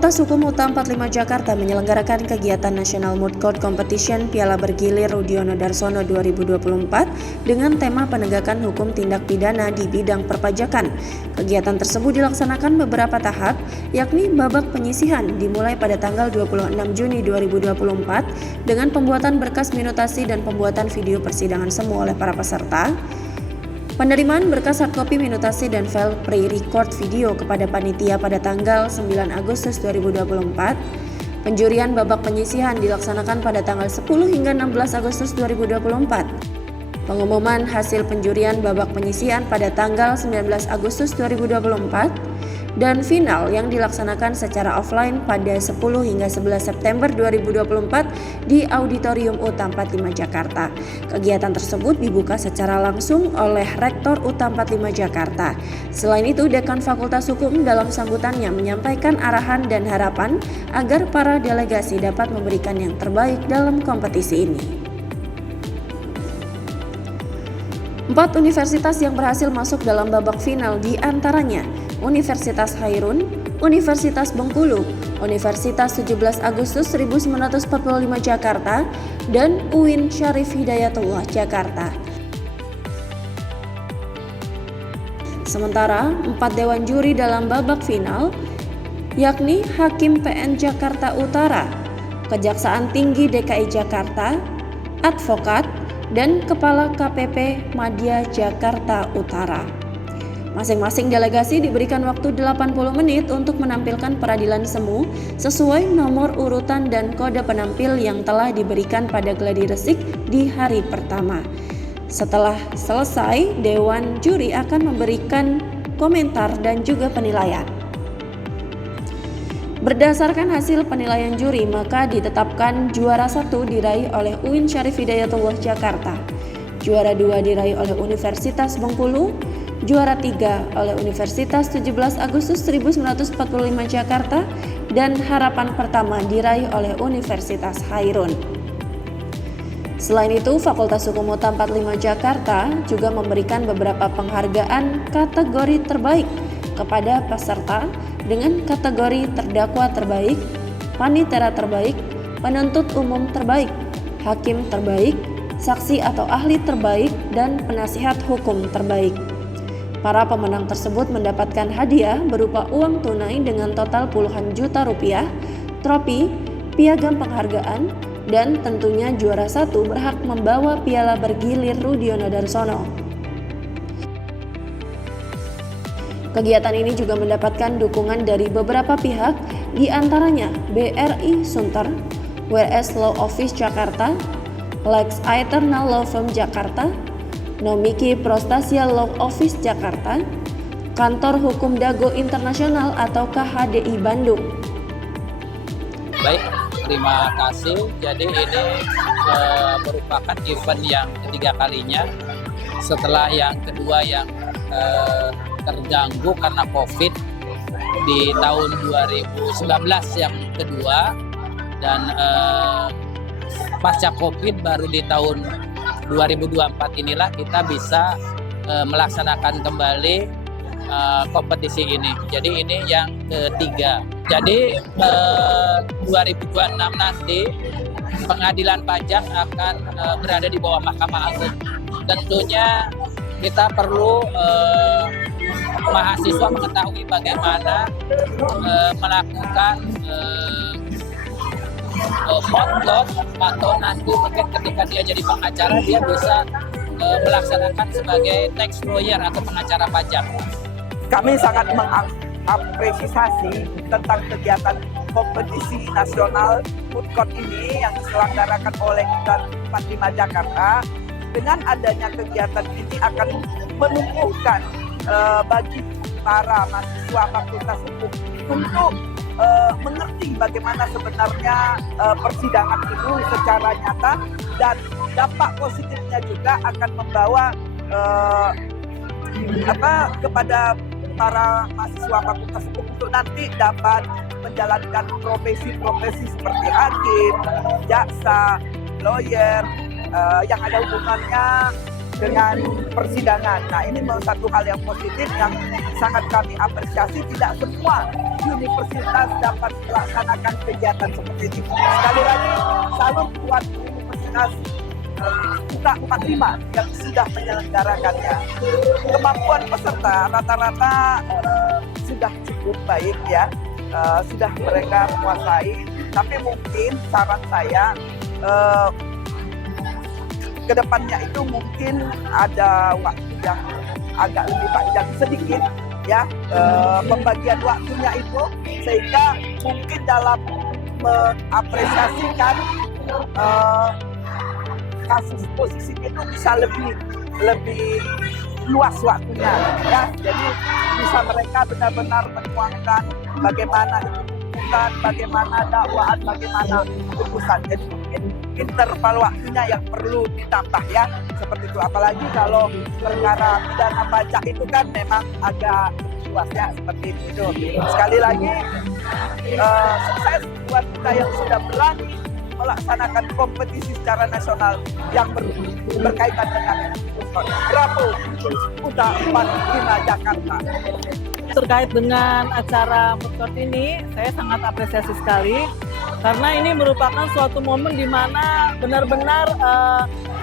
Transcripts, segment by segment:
Fakultas Hukum UTA 45 Jakarta menyelenggarakan kegiatan National Moot Court Competition Piala Bergilir Rudiono Darsono 2024 dengan tema penegakan hukum tindak pidana di bidang perpajakan. Kegiatan tersebut dilaksanakan beberapa tahap, yakni babak penyisihan dimulai pada tanggal 26 Juni 2024 dengan pembuatan berkas minutasi dan pembuatan video persidangan semu oleh para peserta. Penerimaan berkas hardcopy minutasi dan file pre-record video kepada panitia pada tanggal 9 Agustus 2024. Penjurian babak penyisihan dilaksanakan pada tanggal 10 hingga 16 Agustus 2024. Pengumuman hasil penjurian babak penyisihan pada tanggal 19 Agustus 2024 dan final yang dilaksanakan secara offline pada 10 hingga 11 September 2024 di Auditorium UTA 45 Jakarta. Kegiatan tersebut dibuka secara langsung oleh Rektor UTA 45 Jakarta. Selain itu, Dekan Fakultas Hukum dalam sambutannya menyampaikan arahan dan harapan agar para delegasi dapat memberikan yang terbaik dalam kompetisi ini. 4 universitas yang berhasil masuk dalam babak final di antaranya Universitas Hairun, Universitas Bengkulu, Universitas 17 Agustus 1945 Jakarta, dan UIN Syarif Hidayatullah Jakarta. Sementara 4 dewan juri dalam babak final, yakni Hakim PN Jakarta Utara, Kejaksaan Tinggi DKI Jakarta, Advokat, dan Kepala KPP Madya Jakarta Utara. Masing-masing delegasi diberikan waktu 80 menit untuk menampilkan peradilan semu sesuai nomor urutan dan kode penampil yang telah diberikan pada gladi resik di hari pertama. Setelah selesai, dewan juri akan memberikan komentar dan juga penilaian. Berdasarkan hasil penilaian juri, maka ditetapkan juara 1 diraih oleh UIN Syarif Hidayatullah Jakarta, juara 2 diraih oleh Universitas Bengkulu, juara 3 oleh Universitas 17 Agustus 1945 Jakarta, dan harapan pertama diraih oleh Universitas Hairun. Selain itu, Fakultas Hukum UTA 45 Jakarta juga memberikan beberapa penghargaan kategori terbaik kepada peserta dengan kategori terdakwa terbaik, panitera terbaik, penuntut umum terbaik, hakim terbaik, saksi atau ahli terbaik, dan penasihat hukum terbaik. Para pemenang tersebut mendapatkan hadiah berupa uang tunai dengan total puluhan juta rupiah, trofi, piagam penghargaan, dan tentunya juara 1 berhak membawa piala bergilir Rudiono Darsono. Kegiatan ini juga mendapatkan dukungan dari beberapa pihak, di antaranya BRI Sunter, WS Law Office Jakarta, Lex Aeternal Law Firm Jakarta, Nomiki Prostasia Law Office Jakarta, Kantor Hukum Dago Internasional atau KHDI Bandung. Baik, terima kasih. Jadi ini merupakan event yang ketiga kalinya setelah yang kedua yang terganggu karena COVID di tahun 2019 yang kedua, dan pasca COVID baru di tahun 2024 inilah kita bisa melaksanakan kembali kompetisi ini. Jadi ini yang ketiga. Jadi 2026 nanti pengadilan pajak akan berada di bawah Mahkamah Agung. Tentunya kita perlu mahasiswa mengetahui bagaimana melakukan montok, atau nanti mungkin ketika dia jadi pengacara dia bisa melaksanakan sebagai tax lawyer atau pengacara pajak. Kami sangat mengapresiasi tentang kegiatan kompetisi nasional Moot Court ini yang diselenggarakan oleh UTA 45 Jakarta. Dengan adanya kegiatan ini akan menumbuhkan bagi para mahasiswa Fakultas Hukum untuk mengerti bagaimana sebenarnya persidangan itu secara nyata, dan dampak positifnya juga akan membawa kepada para mahasiswa Fakultas Hukum untuk nanti dapat menjalankan profesi-profesi seperti hakim, jaksa, lawyer yang ada hubungannya dengan persidangan. Nah, ini satu hal yang positif yang sangat kami apresiasi. Tidak semua universitas dapat melaksanakan kegiatan seperti ini. Sekali lagi, salut buat Universitas UTA 45 yang sudah menyelenggarakannya. Kemampuan peserta rata-rata sudah cukup baik ya, sudah mereka menguasai. Tapi mungkin saran saya kedepannya itu mungkin ada waktu yang agak lebih panjang sedikit ya, pembagian waktunya itu, sehingga mungkin dalam mengapresiasikan kasus posisi itu bisa lebih luas waktunya ya. Jadi bisa mereka benar-benar menuangkan bagaimana bukan, bagaimana dakwaan, bagaimana putusan. Jadi mungkin interval waktunya yang perlu ditambah ya, seperti itu. Apalagi kalau perkara pidana pajak itu kan memang agak luas ya, seperti itu. Sekali lagi sukses buat kita yang sudah berani melaksanakan kompetisi secara nasional yang berkaitan dengan Bravo UTA 45 Jakarta. Terkait dengan acara food court ini, saya sangat apresiasi sekali karena ini merupakan suatu momen di mana benar-benar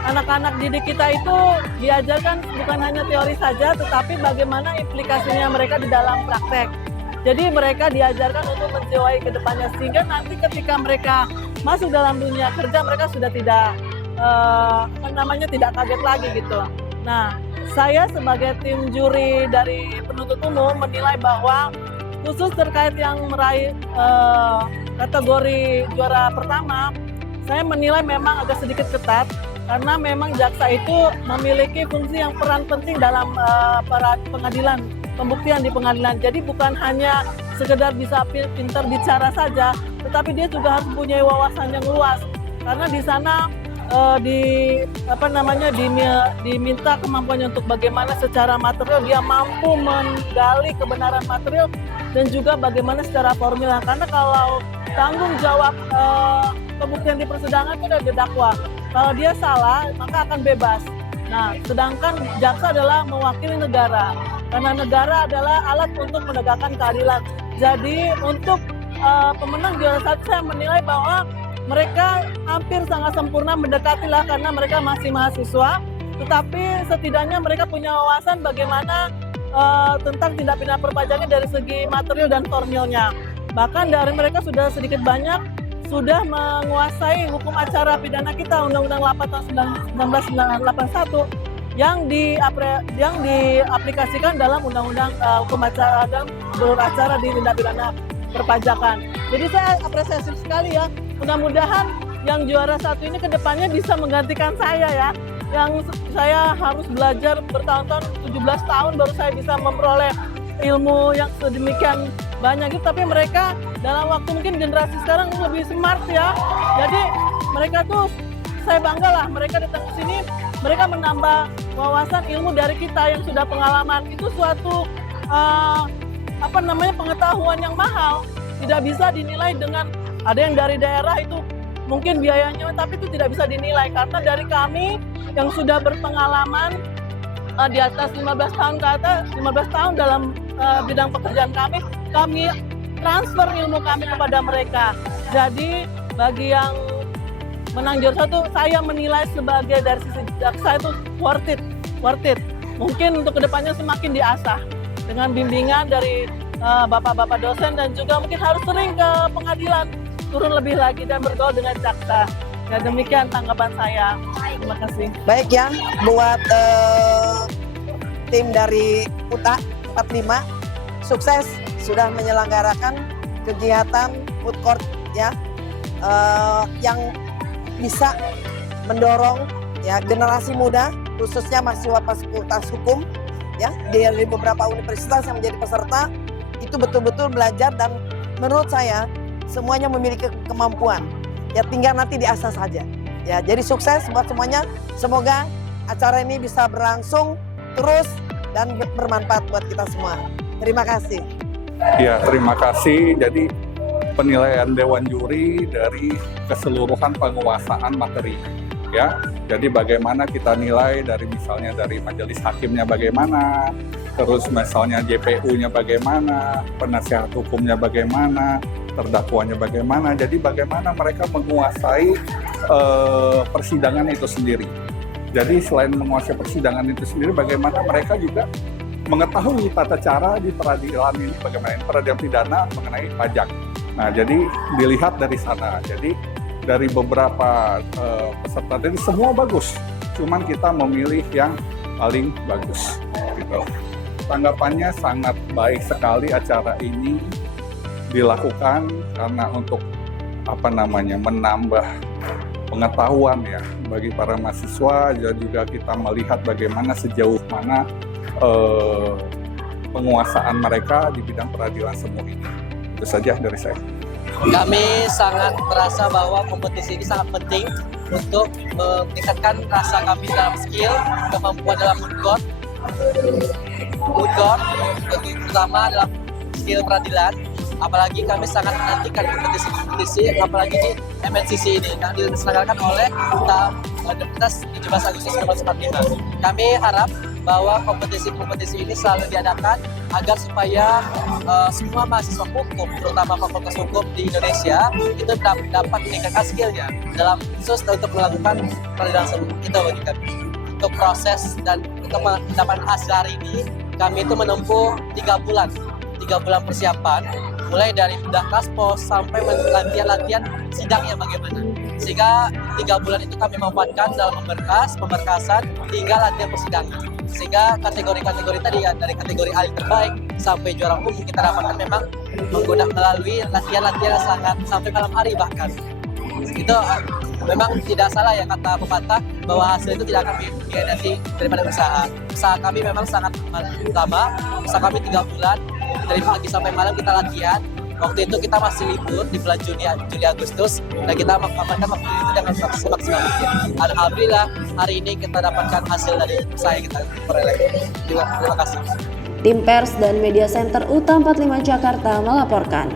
anak-anak didik kita itu diajarkan bukan hanya teori saja, tetapi bagaimana implikasinya mereka di dalam praktek. Jadi mereka diajarkan untuk menjiwai ke depannya, sehingga nanti ketika mereka masuk dalam dunia kerja mereka sudah tidak tidak kaget lagi gitu. Nah, saya sebagai tim juri dari penuntut umum menilai bahwa khusus terkait yang meraih kategori juara pertama, saya menilai memang agak sedikit ketat karena memang jaksa itu memiliki fungsi yang peran penting dalam pengadilan, pembuktian di pengadilan. Jadi bukan hanya sekedar bisa pintar bicara saja, tetapi dia juga harus mempunyai wawasan yang luas. Karena di sana diminta kemampuannya untuk bagaimana secara material dia mampu menggali kebenaran material dan juga bagaimana secara formil. Karena kalau tanggung jawab pembuktian di persidangan itu ada didakwa. Kalau dia salah maka akan bebas. Nah, sedangkan jaksa adalah mewakili negara. Karena negara adalah alat untuk menegakkan keadilan. Jadi untuk pemenang juara satu saya menilai bahwa mereka hampir sangat sempurna, mendekati lah karena mereka masih mahasiswa. Tetapi setidaknya mereka punya wawasan bagaimana tentang tindak pidana perpajakan dari segi material dan formilnya. Bahkan dari mereka sudah sedikit banyak sudah menguasai hukum acara pidana kita, Undang-Undang 8 tahun 1981 yang diaplikasikan dalam Undang-Undang hukum acara dan beracara di tindak pidana perpajakan. Jadi saya apresiasi sekali ya. Mudah-mudahan yang juara satu ini kedepannya bisa menggantikan saya ya. Yang saya harus belajar bertahun-tahun, 17 tahun baru saya bisa memperoleh ilmu yang sedemikian banyak itu. Tapi mereka dalam waktu mungkin generasi sekarang lebih smart ya. Jadi mereka tuh saya bangga lah mereka datang ke sini, mereka menambah wawasan ilmu dari kita yang sudah pengalaman. Itu suatu pengetahuan yang mahal. Tidak bisa dinilai dengan ada yang dari daerah itu mungkin biayanya, tapi itu tidak bisa dinilai karena dari kami yang sudah berpengalaman di atas 15 tahun ke atas, 15 tahun dalam bidang pekerjaan kami transfer ilmu kami kepada mereka. Jadi bagi yang menang juara satu, saya menilai sebagai dari sisi jaksa itu worth it. Mungkin untuk kedepannya semakin diasah dengan bimbingan dari bapak-bapak dosen dan juga mungkin harus sering ke pengadilan, turun lebih lagi dan bergaul dengan jaksa. Ya, demikian tanggapan saya. Terima kasih. Baik ya, buat tim dari UTA 45 sukses sudah menyelenggarakan kegiatan food court ya, yang bisa mendorong ya generasi muda khususnya mahasiswa fakultas hukum ya dari beberapa universitas yang menjadi peserta itu betul-betul belajar, dan menurut saya semuanya memiliki kemampuan ya, tinggal nanti diasah saja ya. Jadi sukses buat semuanya, semoga acara ini bisa berlangsung terus dan bermanfaat buat kita semua. Terima kasih. Ya, terima kasih. Jadi penilaian Dewan Juri dari keseluruhan penguasaan materi ya. Jadi bagaimana kita nilai dari misalnya dari majelis hakimnya bagaimana, terus misalnya JPU-nya bagaimana, penasihat hukumnya bagaimana, terdakwanya bagaimana. Jadi bagaimana mereka menguasai persidangan itu sendiri. Jadi selain menguasai persidangan itu sendiri, bagaimana mereka juga mengetahui tata cara di peradilan ini, bagaimana peradilan pidana mengenai pajak. Nah, jadi dilihat dari sana. Jadi dari beberapa peserta tadi semua bagus, cuman kita memilih yang paling bagus. Gitu. Tanggapannya sangat baik sekali acara ini dilakukan karena untuk menambah pengetahuan ya bagi para mahasiswa, dan juga kita melihat bagaimana sejauh mana penguasaan mereka di bidang peradilan semua ini. Itu saja dari saya. Kami sangat merasa bahwa kompetisi ini sangat penting untuk meningkatkan rasa kami dalam skill, kemampuan dalam moot court, terutama dalam skill peradilan. Apalagi kami sangat menantikan kompetisi, apalagi di MNCC ini yang diselenggarakan oleh Universitas 17 Agustus 1945. Kami harap bahwa kompetisi ini selalu diadakan agar supaya semua mahasiswa hukum, terutama fakultas hukum di Indonesia, itu dapat meningkatkan skillnya dalam khusus untuk melakukan peradilan itu bagi kami. Untuk proses dan untuk mendapatkan hasil hari ini, kami itu menempuh 3 bulan persiapan, mulai dari bedah kaspos sampai latihan sidangnya bagaimana. Sehingga 3 bulan itu kami memanfaatkan dalam pemberkasan hingga latihan persidangan. Sehingga kategori-kategori tadi ya, dari kategori ahli terbaik sampai juara umum kita dapatkan memang melalui latihan-latihan sangat sampai malam hari bahkan. Itu memang tidak salah ya kata pepatah bahwa hasil itu tidak akan dikhianati daripada usaha. Usaha kami memang sangat lama, usaha kami 3 bulan, dari pagi sampai malam kita latihan. Waktu itu kita masih libur di bulan Juli Agustus, dan kita memanfaatkan waktu itu dengan semaksimal mungkin. Alhamdulillah hari ini kita dapatkan hasil dari usaha kita peroleh. Terima kasih. Tim Pers dan Media Center UTA 45 Jakarta melaporkan.